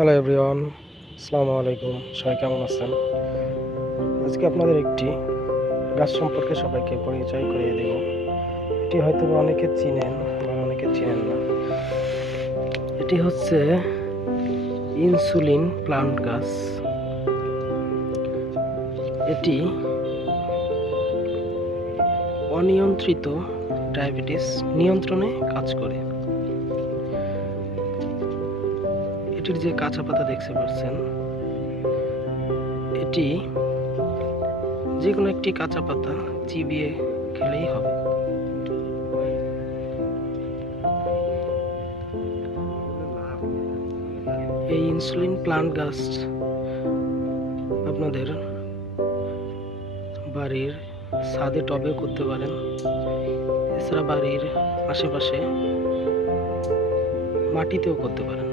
Hello everyone, আসসালামু আলাইকুম। সবাই কেমন আছেন? আজকে আপনাদের একটি গাছ সম্পর্কে সবাইকে পরিচয় করিয়ে দেব। এটি হয়তো অনেকে চিনেন বা অনেকে চিনেন না। এটি হচ্ছে ইনসুলিন প্লান্ট গাছ। এটি অনিয়ন্ত্রিত ডায়াবেটিস নিয়ন্ত্রণে কাজ করে। এটির যে কাঁচা পাতা দেখতে পাচ্ছেন, এটি যে কোনো একটি কাঁচা পাতা চিবিয়ে খেলেই হবে। এই ইনসুলিন প্লান্ট গাছ আপনাদের বাড়ির ছাদে টবে করতে পারেন। এছাড়া বাড়ির আশেপাশে মাটিতেও করতে পারেন।